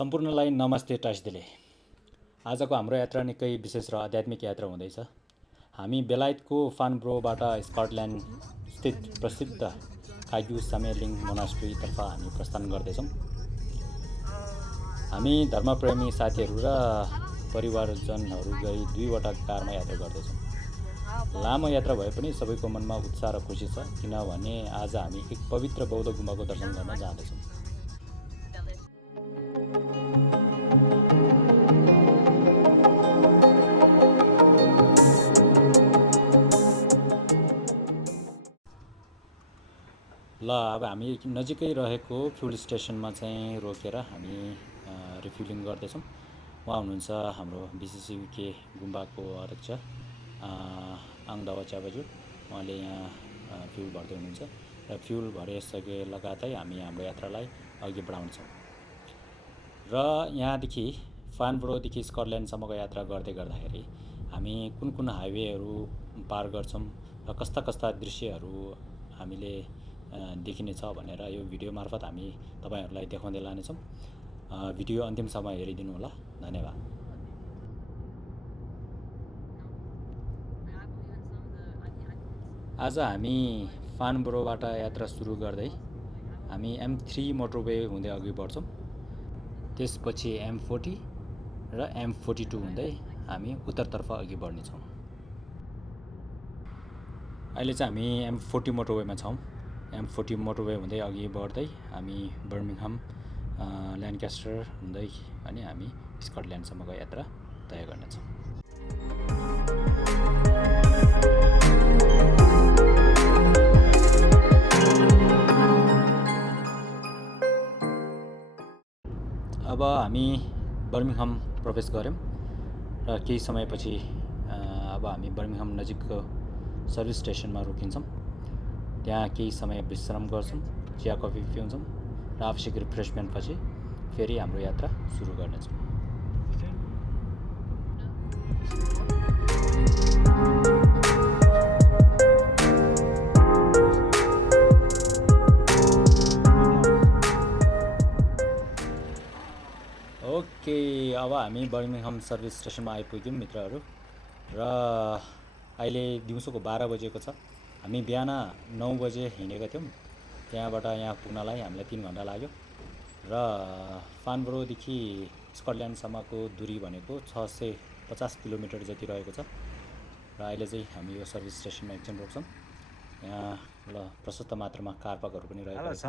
सम्पूर्णलाई नमस्ते टाइसदेले। आजको हाम्रो यात्रा निकै विशेष र आध्यात्मिक यात्रा हुँदैछ। हामी बेलायतको फानब्रोबाट स्कटल्यान्ड स्थित प्रसिद्ध काग्यू सामेलिङ मोनास्ट्रीतर्फ हामी प्रस्थान गर्दैछौँ। हामी धर्मप्रेमी साथीहरू र परिवारजनहरू गरी 2वटा कारमा यात्रा गर्दैछौँ। लामो यात्रा भए पनि सबैको मनमा उत्साह र खुसी छ, किनभने आज हामी एक पवित्र बौद्ध गुम्बाको दर्शन गर्न जाँदैछौँ। ल अब हामी नजिकै रहेको फ्युल स्टेसनमा चाहिँ रोकेर हामी रिफ्युलिङ गर्दैछौँ। उहाँ हुनुहुन्छ हाम्रो बिसिसिके गुम्बाको अध्यक्ष आङदावा च्याबाजु। उहाँले यहाँ फ्युल भर्दै हुनुहुन्छ र फ्युल भरिसके लगातै हामी हाम्रो यात्रालाई अघि बढाउँछौँ। र यहाँदेखि फानब्रोदेखि स्कटल्यान्डसम्मको यात्रा गर्दै गर्दाखेरि हामी कुन कुन हाइवेहरू पार गर्छौँ र कस्ता कस्ता दृश्यहरू हामीले देखिनेछ भनेर यो भिडियो मार्फत हामी तपाईहरुलाई देखाउँदै लानेछौँ। भिडियो अन्तिमसम्म हेरिदिनु होला। धन्यवाद। आज हामी फानब्रोबाट यात्रा सुरु गर्दै हामी M3 मोटरवे हुँदै अघि बढ्छौँ। त्यसपछि M40 र M42 हुँदै हामी उत्तरतर्फ अघि बढ्नेछौँ। अहिले चाहिँ हामी M40 मोटरवेमा छौँ। M40 मोटरवे हुँदै अघि बढ्दै हामी बर्मिङहाम ल्यान्कास्टर हुँदै अनि हामी स्कटल्यान्डसम्मको यात्रा तय गर्नेछौँ। अब हामी बर्मिङहाम प्रवेश गऱ्यौँ र केही समयपछि अब हामी बर्मिङहाम नजिकको सर्भिस स्टेसनमा रोकिन्छौँ। त्यहाँ केही समय विश्राम गर्छौँ, चिया कफी पिउँछौँ र आवश्यक रिफ्रेसमेन्ट पछि फेरि हाम्रो यात्रा सुरु गर्नेछौँ। ओके, अब हामी बर्मिङहाम सर्भिस स्टेसनमा आइपुग्यौँ मित्रहरू र अहिले दिउँसोको 12 बजेको छ। हामी बिहान 9 बजे हिँडेका थियौँ। त्यहाँबाट यहाँ पुग्नलाई हामीलाई 3 घण्टा लाग्यो र फानब्रोदेखि स्कटल्यान्डसम्मको दूरी भनेको 650 किलोमिटर जति रहेको छ। र अहिले चाहिँ हामी यो सर्भिस स्टेसनमा एकछिन रोक्छौँ। यहाँ ल प्रशस्त मात्रामा कार पार्कहरू पनि रहेको छ।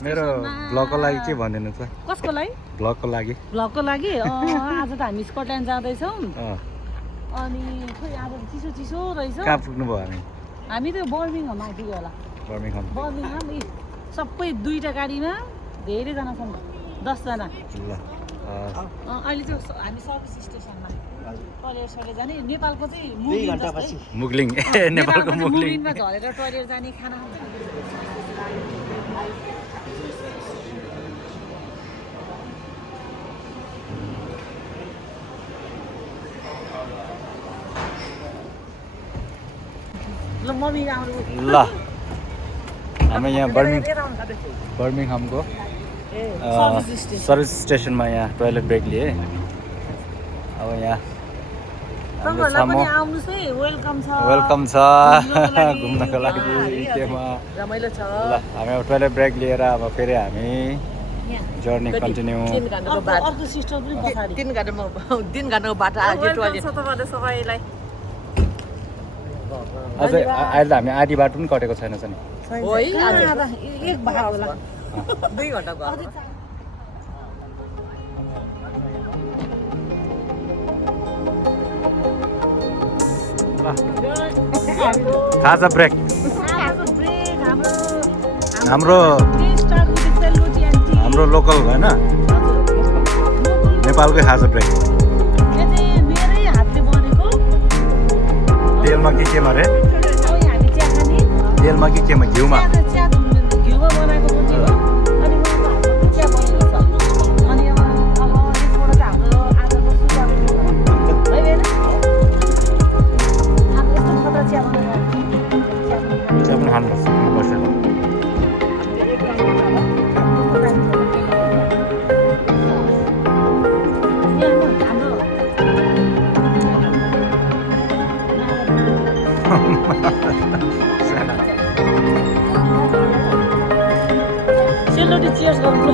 मेरो ब्लगको लागि के भन्दिनु त? कसको लागि? ब्लगको लागि। ब्लगको लागि आज त हामी स्कटल्यान्ड जाँदैछौँ। अनि खोइ आज चिसो चिसो रहेछ। कहाँ पुग्नु भयो हामी? हामी त बर्मिङहाम आइपुग्यो होला। बर्मिङहाम सबै 2टा गाडीमा धेरैजना छन्, 10 जना। अहिले चाहिँ हामी सर्भिस स्टेसनमा टोयलेट जाने। नेपालको चाहिँ 2 घण्टापछि मुगलिङ नेपालको मुगलिङमा झरेर टोयलेट जाने खाना खान्छ। ल हामी यहाँ बर्मिङहामको सर्भिस स्टेसनमा यहाँ टोयलेट ब्रेक लिए। अब यहाँ वेलकम छ घुम्नको लागि केमा रमाइलो छ। ल हामी अब टोयलेट ब्रेक लिएर अब फेरि हामी जर्नी कन्टिन्यू। 3 घण्टाको बाटो अर्को सिस्टर पनि पछाडी 3 घण्टाको बाटो आयो टोयलेट। सबैलाई अझै अहिले त हामी आधी बाटो पनि कटेको छैन छ नि। एक भाग होला 2 घण्टाको। खाजा ब्रेक हाम्रो लोकल होइन, नेपालकै खाजा ब्रेक। तेलमा के केमा रे? तेलमा के केमा? घिउमा। चिया पनि खानुपर्छ बसेर। सेलरोटी चियर्स गरौँ ल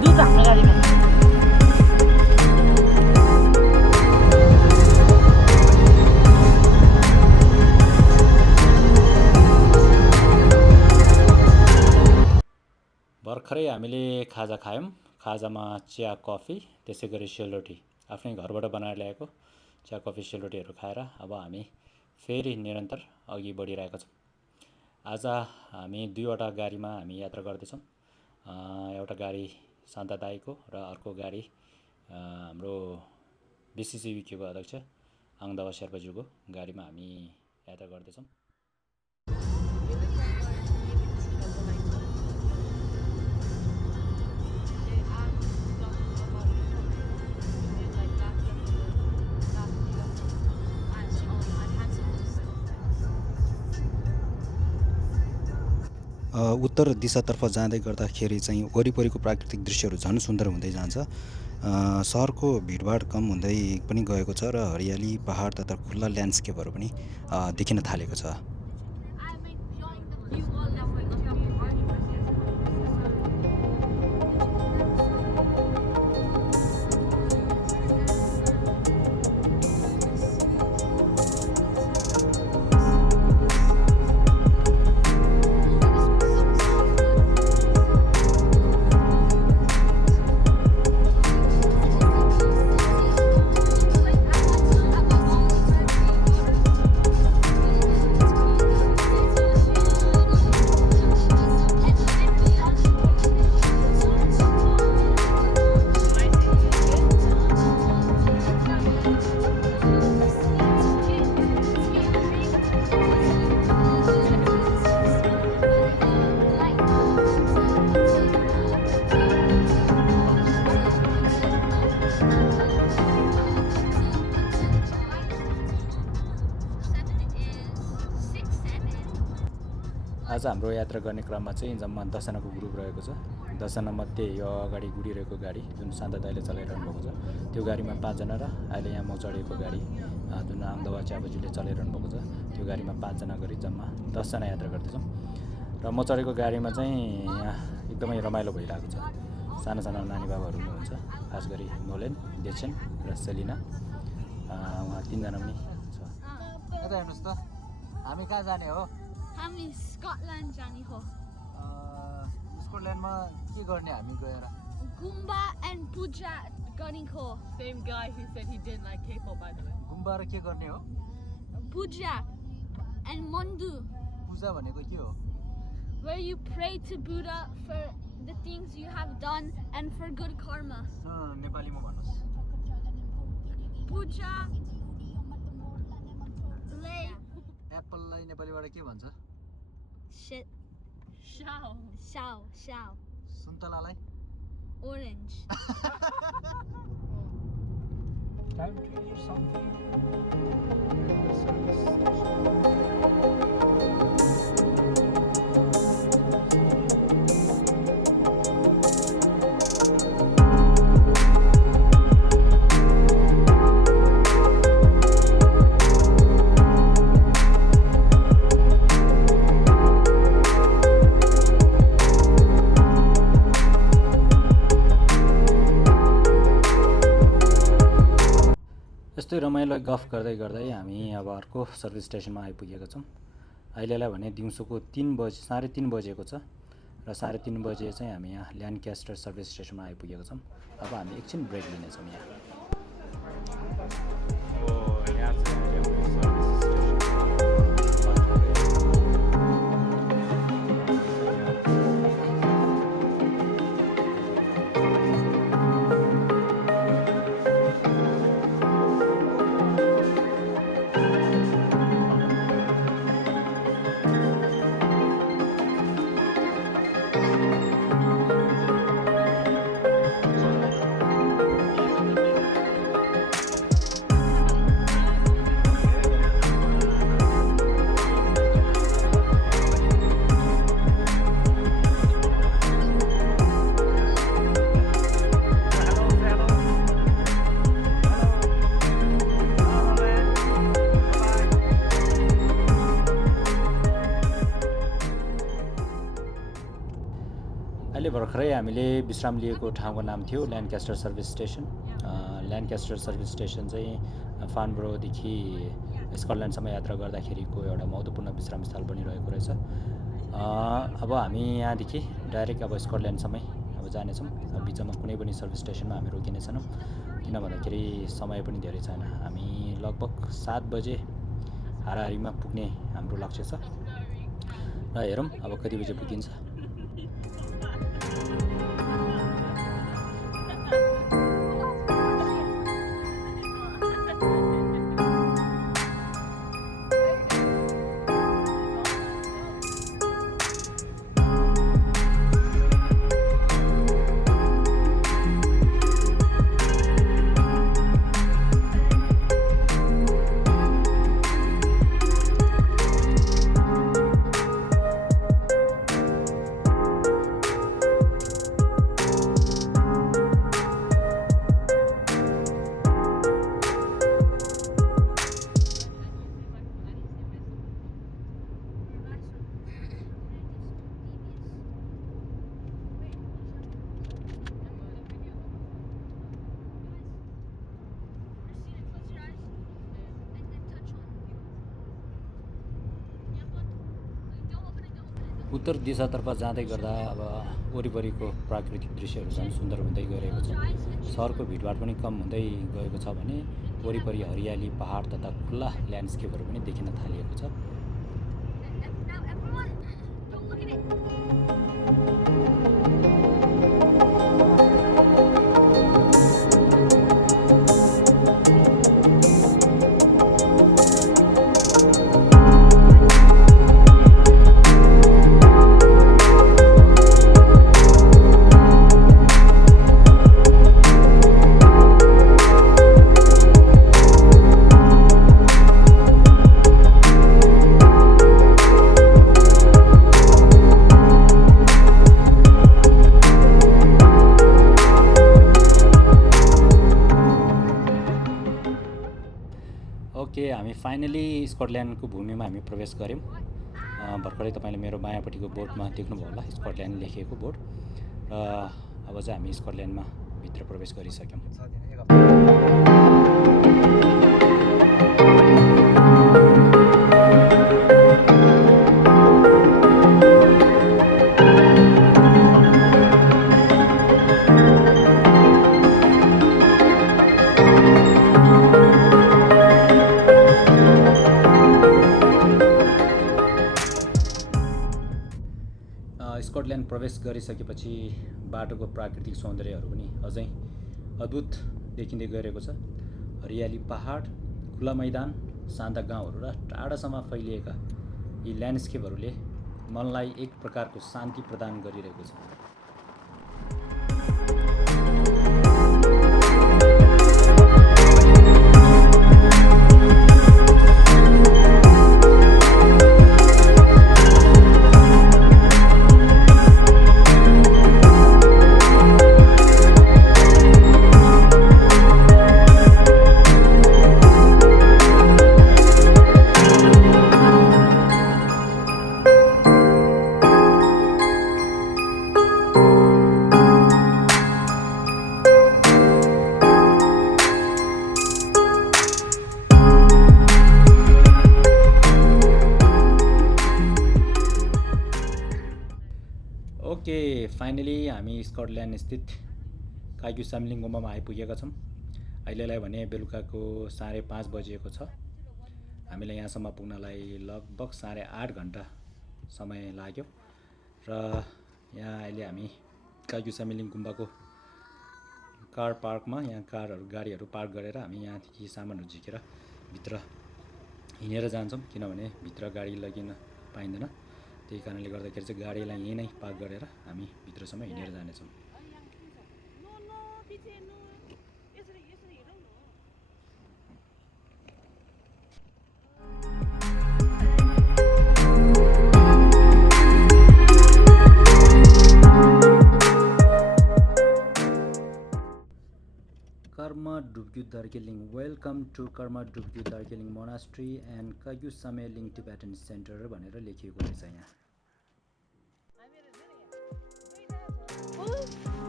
दुध हाम्रो गाडीमा भर्खरै हामीले खाजा खायौँ। खाजामा चिया कफी त्यसै गरी सेलरोटी आफ्नै घरबाट बनाएर ल्याएको चिया कफी सेलरोटीहरू खाएर अब हामी फेरि निरन्तर अघि बढिरहेका छौँ। आज हामी दुईवटा गाडीमा हामी यात्रा गर्दैछौँ। एउटा गाडी शान्ता दाईको र अर्को गाडी हाम्रो बिसिसिबिकेको अध्यक्ष आङदावा शेर्पाज्यूको गाडीमा हामी यात्रा गर्दैछौँ। उत्तर दिशातर्फ जाँदै गर्दाखेरि चाहिँ वरिपरिको प्राकृतिक दृश्यहरू झन् सुन्दर हुँदै जान्छ। सहरको भिडभाड कम हुँदै पनि गएको छ र हरियाली पहाड तथा खुल्ला ल्यान्डस्केपहरू पनि देखिन थालेको छ। आज हाम्रो यात्रा गर्ने क्रममा चाहिँ जम्मा 10 जनाको ग्रुप रहेको छ। 10 जना मध्ये यो अगाडि गुडिरहेको गाडी जुन शान्ता दाइले चलाइरहनु भएको छ त्यो गाडीमा 5 जना र अहिले यहाँ म चढेको गाडी जुन आङदावा च्याबाजुले चलाइरहनु भएको छ त्यो गाडीमा 5 जना गरी जम्मा 10 जना यात्रा गर्दैछौँ। र म चढेको गाडीमा चाहिँ यहाँ एकदमै रमाइलो भइरहेको छ। साना साना नानी बाबाहरू हुनुहुन्छ, खास गरी नोलेन, देचेन र सेलिना, उहाँ 3 जना पनि छ। यता हेर्नुहोस् त, हामी कहाँ जाने हो? हामी स्कटल्यान्ड जाने हो। स्कटल्यान्डमा के गर्ने हामी गएर? गुम्बा एन्ड पूजा गर्ने हो। Same guy who said he didn't like K-pop, by the way. गुम्बा र के गर्ने हो? पूजा एन्ड मन्डु, पूजा भनेको के हो? where you pray to Buddha for the things you have done and for good karma. नेपालीमा भन्नुहोस्। पूजा ले एप्पललाई नेपालीबाट के भन्छ? shit Shao. shao सुन्तलालाई? orange. Time to hear something. यस्तै रमाइलो गफ गर्दै गर्दै हामी अब अर्को सर्भिस स्टेसनमा आइपुगेका छौँ। अहिलेलाई भने दिउँसोको 3 बजे 3:30 बजेको छ र 3:30 बजे चाहिँ हामी यहाँ ल्यान्डक्यास्टर सर्भिस स्टेसनमा आइपुगेका छौँ। अब हामी एकछिन ब्रेक लिनेछौँ यहाँ। अहिले भर्खरै हामीले विश्राम लिएको ठाउँको नाम थियो ल्यान्डकास्टर सर्भिस स्टेसन। ल्यान्डकास्टर सर्भिस स्टेसन चाहिँ फार्नबोरोदेखि स्कटल्यान्डसम्म यात्रा गर्दाखेरिको एउटा महत्त्वपूर्ण विश्राम स्थल बनिरहेको रहेछ। अब हामी यहाँदेखि डाइरेक्ट अब स्कटल्यान्डसम्मै अब जानेछौँ। बिचमा कुनै पनि सर्भिस स्टेसनमा हामी रोकिने छैनौँ, किन भन्दाखेरि समय पनि धेरै छैन। हामी लगभग 7 बजे हाराहारीमा पुग्ने हाम्रो लक्ष्य छ र हेरौँ अब कति बजे पुगिन्छ। उत्तर दिशातर्फ जाँदै गर्दा अब वरिपरिको प्राकृतिक दृश्यहरू झन् सुन्दर हुँदै गइरहेको छ। सहरको भिडभाड पनि कम हुँदै गएको छ भने वरिपरि हरियाली, पहाड तथा खुल्ला ल्यान्डस्केपहरू पनि देखिन थालिएको छ। ओके, हामी फाइनली स्कटल्यान्डको भूमिमा हामी प्रवेश गऱ्यौँ। भर्खरै तपाईँले मेरो बायाँपट्टिको बोर्डमा देख्नुभयो होला स्कटल्यान्ड लेखिएको बोर्ड। र अब चाहिँ हामी स्कटल्यान्डमा भित्र प्रवेश गरिसक्यौँ। स्कटल्यान्ड प्रवेश गरिसकेपछि बाटोको प्राकृतिक सौन्दर्यहरू पनि अझै अद्भुत देखिँदै गइरहेको छ। हरियाली, पहाड, खुला मैदान, शान्त गाउँहरू र टाढासम्म फैलिएका यी ल्यान्डस्केपहरूले मनलाई एक प्रकारको शान्ति प्रदान गरिरहेको छ। ओके, फाइनली हामी स्कटल्यान्ड स्थित काइक्युसामिलिङ गुम्बामा आइपुगेका छौँ। अहिलेलाई भने बेलुकाको 5:30 बजिएको छ। हामीलाई यहाँसम्म पुग्नलाई लगभग 8.5 घन्टा समय लाग्यो र यहाँ अहिले हामी काइक्युसामिलिङ गुम्बाको कार पार्कमा यहाँ गाडीहरू पार्क गरेर हामी यहाँदेखि सामानहरू झिकेर भित्र हिँडेर जान्छौँ, किनभने भित्र गाडी लगिन पाइँदैन। त्यही कारणले गर्दाखेरि चाहिँ गाडीलाई यहीँ नै पार्क गरेर हामी भित्रसम्म हिँडेर जानेछौँ। Karmadubgyu Darjeeling. Welcome to Karmadubgyu Darjeeling Monastery and Kagyusameling Tibetan Center भनेर लेखिएको रहेछ यहाँ।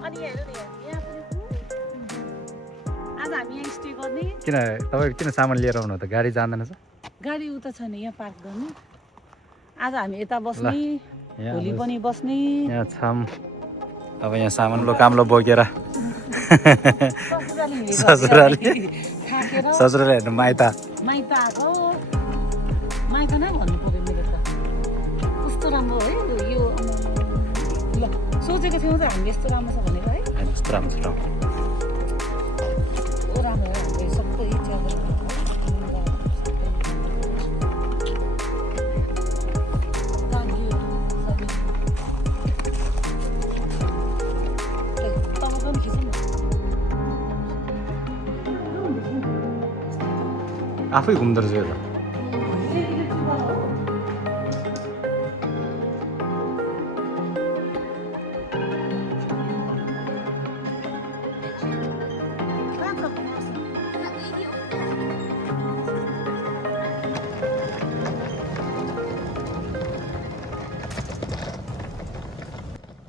अनि हेर्नु नि यहाँ पनि आज हामी यहाँ स्टे गर्ने किन तपाईँ किन सामान लिएर आउनु त गाडी जाँदैन छ गाडी उता छैन यहाँ पार्क गर्ने आज हामी यता बस्ने यहाँ भोलि अब पनि बस्ने यहाँ छाम अब यहाँ सामान लो कामलो बोकेर ससुराली थाकेर ससुराले हेर्नु माइता माइत आएको माइत नै भन्नु पऱ्यो मेरो त कस्तो राम्रो है यो ल सोचेको थियौँ त हामी यस्तो राम्रो छ भनेर है यस्तो राम्रो छ कस्तो राम्रो हो हाम्रो सबै चियाबारी आफै घुम्दो रहेछ यो त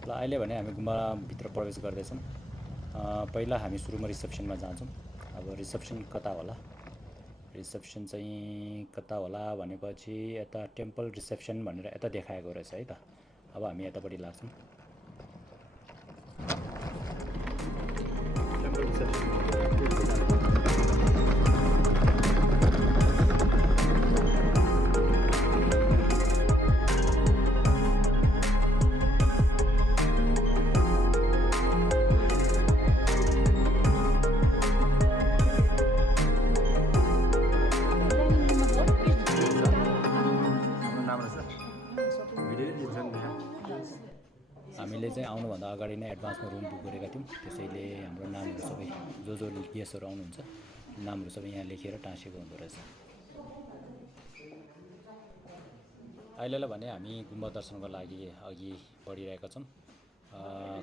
ल अहिले भने हामी गुम्बाभित्र प्रवेश गर्दैछौँ पहिला हामी सुरुमा रिसेप्सनमा जान्छौँ अब रिसेप्सन कता होला रिसेप्सन चाहिँ कता होला भनेपछि यता टेम्पल रिसेप्सन भनेर यता देखाएको रहेछ है त अब हामी यतापट्टि लाग्छौँ हामीले चाहिँ आउनुभन्दा अगाडि नै एडभान्समा रुम बुक गरेका थियौँ त्यसैले हाम्रो नामहरू सबै जो गेस्टहरू आउनुहुन्छ नामहरू सबै यहाँ लेखेर टाँसेको हुँदो रहेछ अहिलेलाई भने हामी गुम्बा दर्शनको लागि अघि बढिरहेका छौँ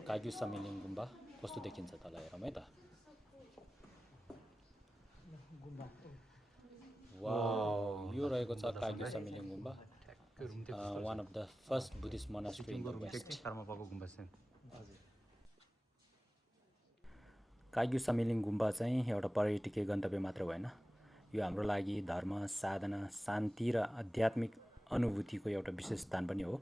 काग्यू समिलिङ गुम्बा कस्तो देखिन्छ तल हेरौँ है त वाउ यो रहेको छ काग्यू समिलिङ गुम्बा one of the first Buddhist monastery in the west Kagyu Samye Ling गुम्बा चाहिँ एउटा पर्यटकीय गन्तव्य मात्र भएन यो हाम्रो लागि धर्म साधना शान्ति र आध्यात्मिक अनुभूतिको एउटा विशेष स्थान पनि हो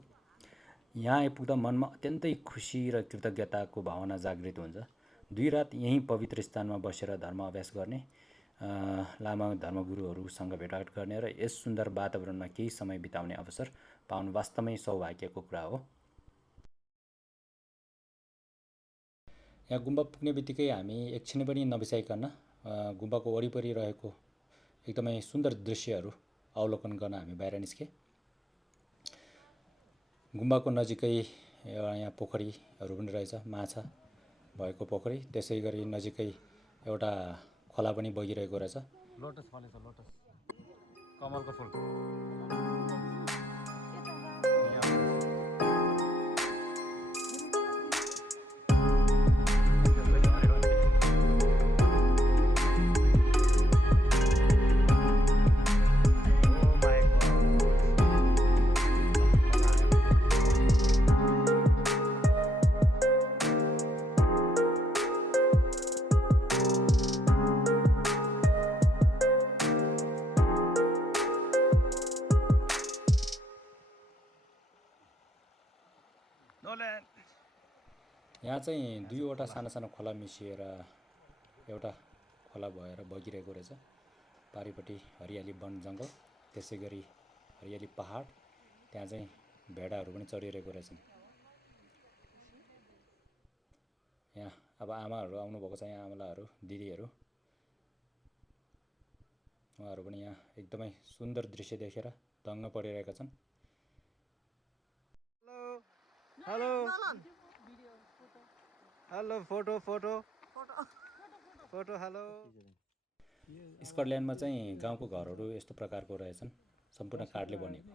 यहाँ आइपुग्दा मनमा अत्यन्तै खुसी र कृतज्ञताको भावना जागृत हुन्छ 2 रात यहीँ पवित्र स्थानमा बसेर धर्म अभ्यास गर्ने लामा धर्मगुरुहरूसँग भेटघाट गर्ने र यस सुन्दर वातावरणमा केही समय बिताउने अवसर पाउनु वास्तवमै सौभाग्यको कुरा हो यहाँ गुम्बा पुग्ने बित्तिकै हामी एकछिन पनि नबिसाइकन गुम्बाको वरिपरि रहेको एकदमै सुन्दर दृश्यहरू अवलोकन गर्न हामी बाहिर निस्के गुम्बाको नजिकै यहाँ पोखरीहरू पनि रहेछ माछा भएको पोखरी त्यसै गरी नजिकै एउटा खोला पनि बगिरहेको रहेछ लोटस फलेछ लोटस कमलको फुल यहाँ चाहिँ 2वटा साना साना खोला मिसिएर एउटा खोला भएर बगिरहेको रहेछ पारिपट्टि हरियाली वन जङ्गल त्यसै गरी हरियाली पहाड त्यहाँ चाहिँ भेडाहरू पनि चरिरहेको रहेछन् यहाँ अब आमाहरू आउनुभएको छ यहाँ आमालाहरू दिदीहरू उहाँहरू पनि यहाँ एकदमै सुन्दर दृश्य देखेर दङ्ग परिरहेका छन् hello hello photo photo photo hello स्कटल्यान्डमा चाहिँ गाउँको घरहरू यस्तो प्रकारको रहेछन् सम्पूर्ण काठले बनेको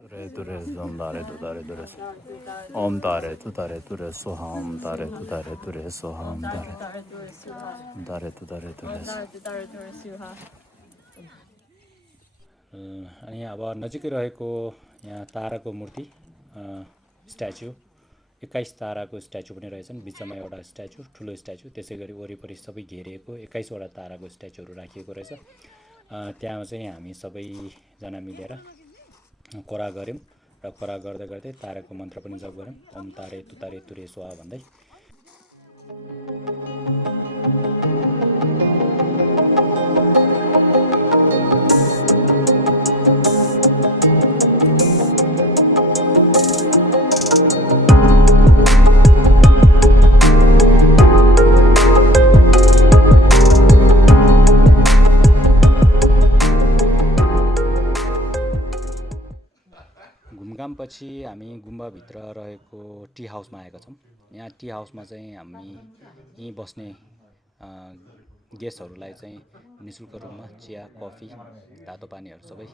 रे तुरे ओम तारे तुतारे तुरे ओम तारे तुतारे तुरे सोहम तारे तुतारे तुरे सोहम तारे तारे तुतारे तुरे अनि अब नजिकै रहेको यहाँ ताराको मूर्ति स्ट्याचु 21 ताराको स्ट्याचु पनि रहेछन्, बिचमा एउटा स्ट्याचु, ठुलो स्ट्याचु, त्यसै गरी वरिपरि सबै घेरिएको 21 वटा ताराको स्ट्याचुहरू राखिएको रहेछ। त्यहाँ चाहिँ हामी सबैजना मिलेर कोरा गऱ्यौँ र कोरा गर्दै गर्दै ताराको मन्त्र पनि जप गऱ्यौँ, ओम तारे तुतारे तुरे स्वाहा भन्दै। घुमघामपछि हामी गुम्बाभित्र रहेको टी हाउसमा आएका छौँ। यहाँ टी हाउसमा चाहिँ हामी यहीँ बस्ने गेस्टहरूलाई चाहिँ निःशुल्क रूपमा चिया, कफी, तातो पानीहरू सबै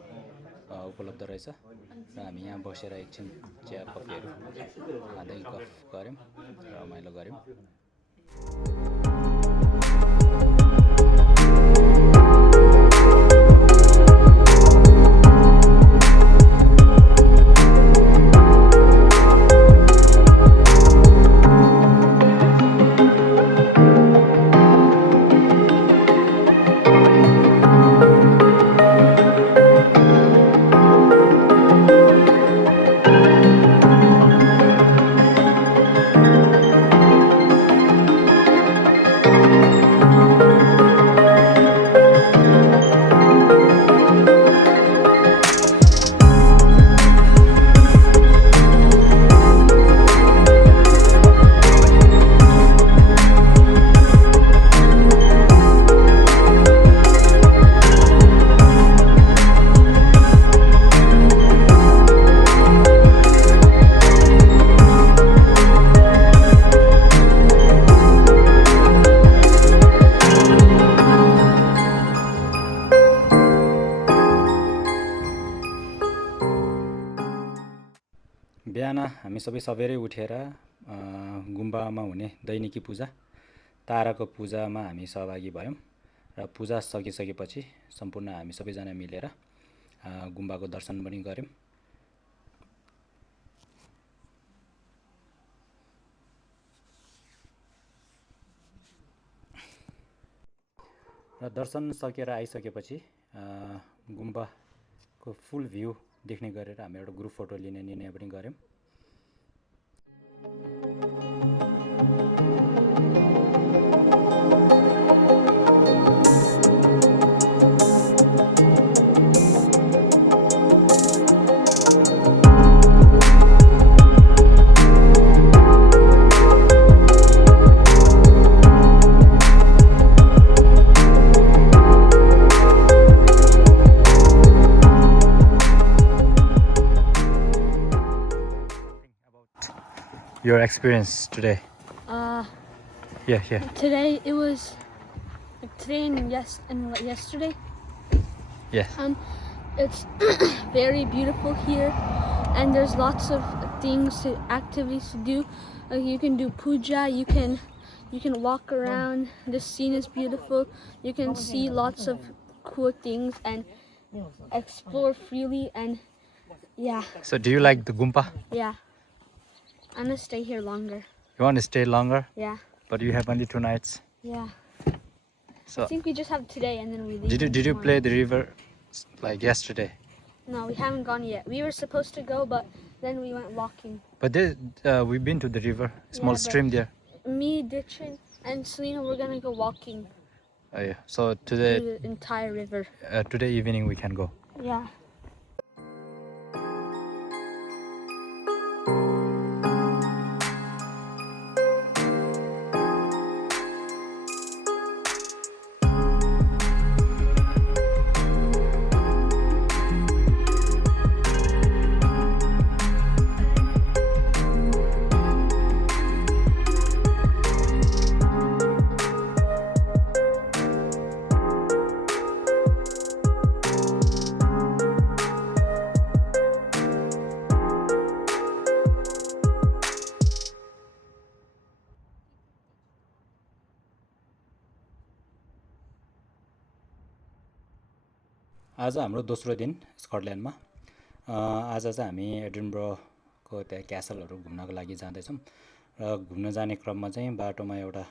उपलब्ध रहेछ र हामी यहाँ बसेर एकछिन चिया कफीहरू खाँदै गफ गऱ्यौँ, रमाइलो गऱ्यौँ। बिहान हामी सबै सबेरै उठेर गुम्बामा हुने दैनिकी पूजा, ताराको पूजामा हामी सहभागी भयौँ र पूजा सकिसकेपछि सम्पूर्ण हामी सबैजना मिलेर गुम्बाको दर्शन पनि गऱ्यौँ। र दर्शन सकेर आइसकेपछि गुम्बाको फुल भ्यू देख्ने गरेर हामी एउटा ग्रुप फोटो लिने निर्णय पनि गऱ्यौँ। Your experience today? Yeah. Today it was like today and yesterday. Yes. It's very beautiful here, and there's lots of activities to do. Like you can do puja, you can walk around. The scene is beautiful. You can see lots of cool things and explore freely, and yeah. So do you like the Gumpa? Yeah. I'm gonna stay here longer. You want to stay longer? Yeah. But you have only 2 nights. Yeah. So I think we just have today and then we leave. did you play the river like yesterday? No, we haven't gone yet. We were supposed to go, but then we went walking. But we've been to the river, small Yeah, but- stream there. Me, Dichin, and Selena, we're gonna go walking Oh, yeah. So through today the entire river. today evening we can go. Yeah. आज हाम्रो दोस्रो दिन स्कटल्यान्डमा। आज चाहिँ हामी एडिनब्रोको को त्यहाँ क्यासलहरू घुम्नको लागि जाँदैछौँ र घुम्न जाने क्रममा चाहिँ बाटोमा एउटा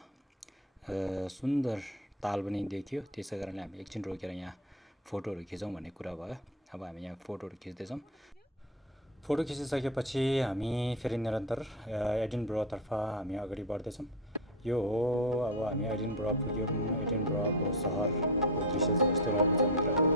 सुन्दर ताल पनि देखियो। त्यसै कारणले हामी एकछिन रोकेर यहाँ फोटोहरू खिचौँ भन्ने कुरा भयो। अब हामी यहाँ फोटोहरू खिच्दैछौँ। फोटो खिचिसकेपछि हामी फेरि निरन्तर एडिनबरोतर्फ हामी अगाडि बढ्दैछौँ। यो हो अब हामी एडिनबरो पुग्यौँ। एडिनबरोको सहरको दृश्य चाहिँ यस्तो रहेको छ मित्रहरू।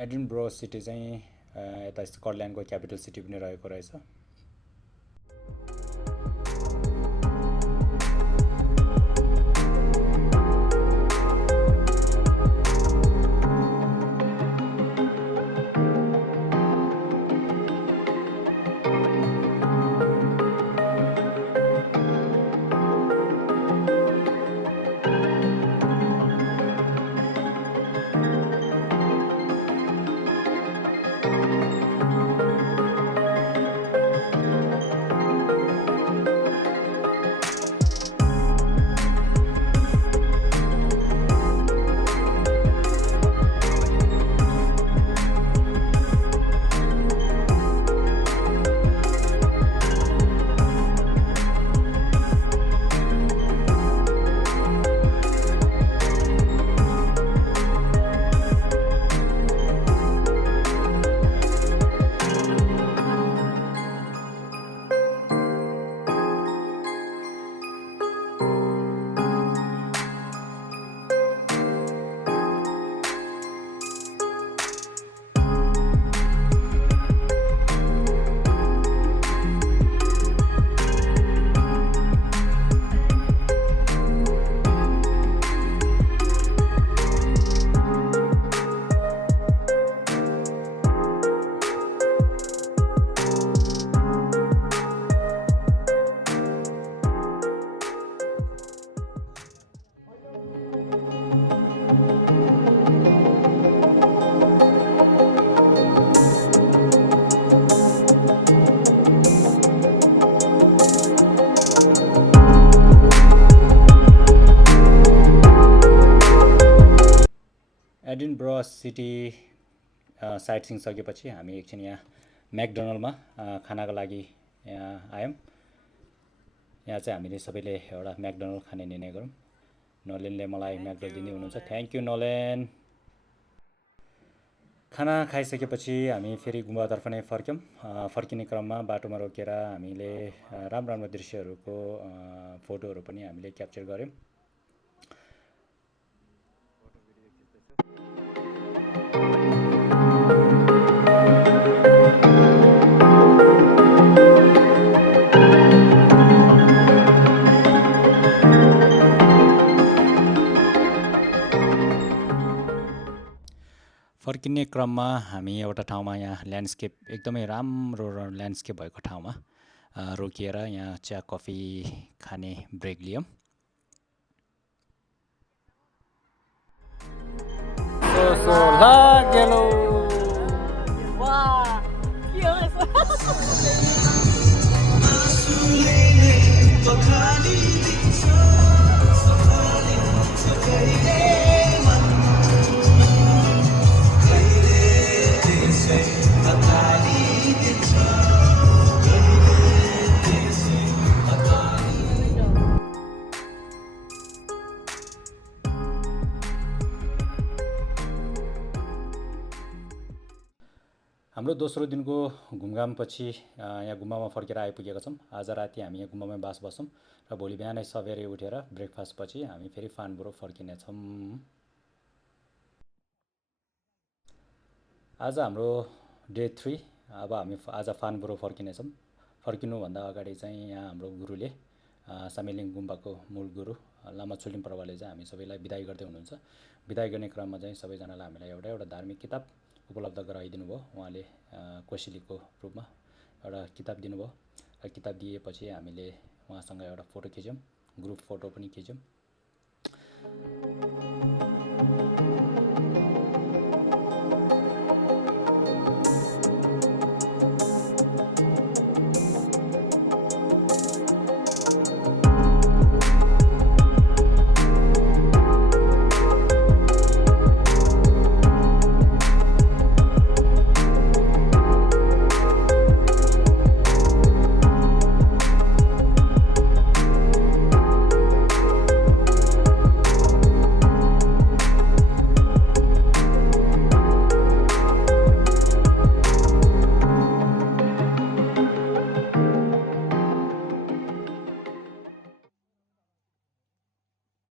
एडिनबरो सिटी चाहिँ यता स्कटल्यान्डको क्यापिटल सिटी पनि रहेको रहेछ। एडिनबरो सिटी साइट सिइङ सकेपछि हामी एकछिन यहाँ म्याकडोनल्डमा खानाको लागि यहाँ आयौँ। यहाँ चाहिँ हामीले सबैले एउटा म्याकडोनल्ड खाने निर्णय गरौँ। नलेनले मलाई म्याकडोनल्ड दिँदै हुनुहुन्छ। थ्याङ्क यू नलेन। खाना खाइसकेपछि हामी फेरि गुम्बातर्फ नै फर्क्यौँ। फर्किने क्रममा बाटोमा रोकेर हामीले राम्रो राम्रो दृश्यहरूको फोटोहरू पनि हामीले क्याप्चर गऱ्यौँ। फर्किने क्रममा हामी एउटा ठाउँमा यहाँ ल्यान्डस्केप एकदमै राम्रो ल्यान्डस्केप भएको ठाउँमा रोकिएर यहाँ चिया कफी खाने ब्रेक लियौँ। हाम्रो दोस्रो दिनको घुमघामपछि यहाँ गुम्बामा फर्केर आइपुगेका छौँ। आज राति हामी यहाँ गुम्बामै बास बस्छौँ र भोलि बिहानै सबेरै उठेर ब्रेकफास्ट पछि हामी फेरि फानबुरो फर्किनेछौँ। आज हाम्रो डे 3। अब हामी आज फानबुरो फर्किनेछौँ। फर्किनुभन्दा अगाडि चाहिँ यहाँ हाम्रो गुरुले सामेलिङ गुम्बाको मूल गुरु लामा छुलिम प्रभाले चाहिँ हामी सबैलाई बिदाई गर्दै हुनुहुन्छ। बिदाई गर्ने क्रममा चाहिँ सबैजनालाई हामीलाई एउटा धार्मिक किताब उपलब्ध गराइदिनु भयो। उहाँले कोसेलीको रूपमा एउटा किताब दिनुभयो र किताब दिएपछि हामीले उहाँसँग एउटा फोटो खिच्यौँ, ग्रुप फोटो पनि खिच्यौँ।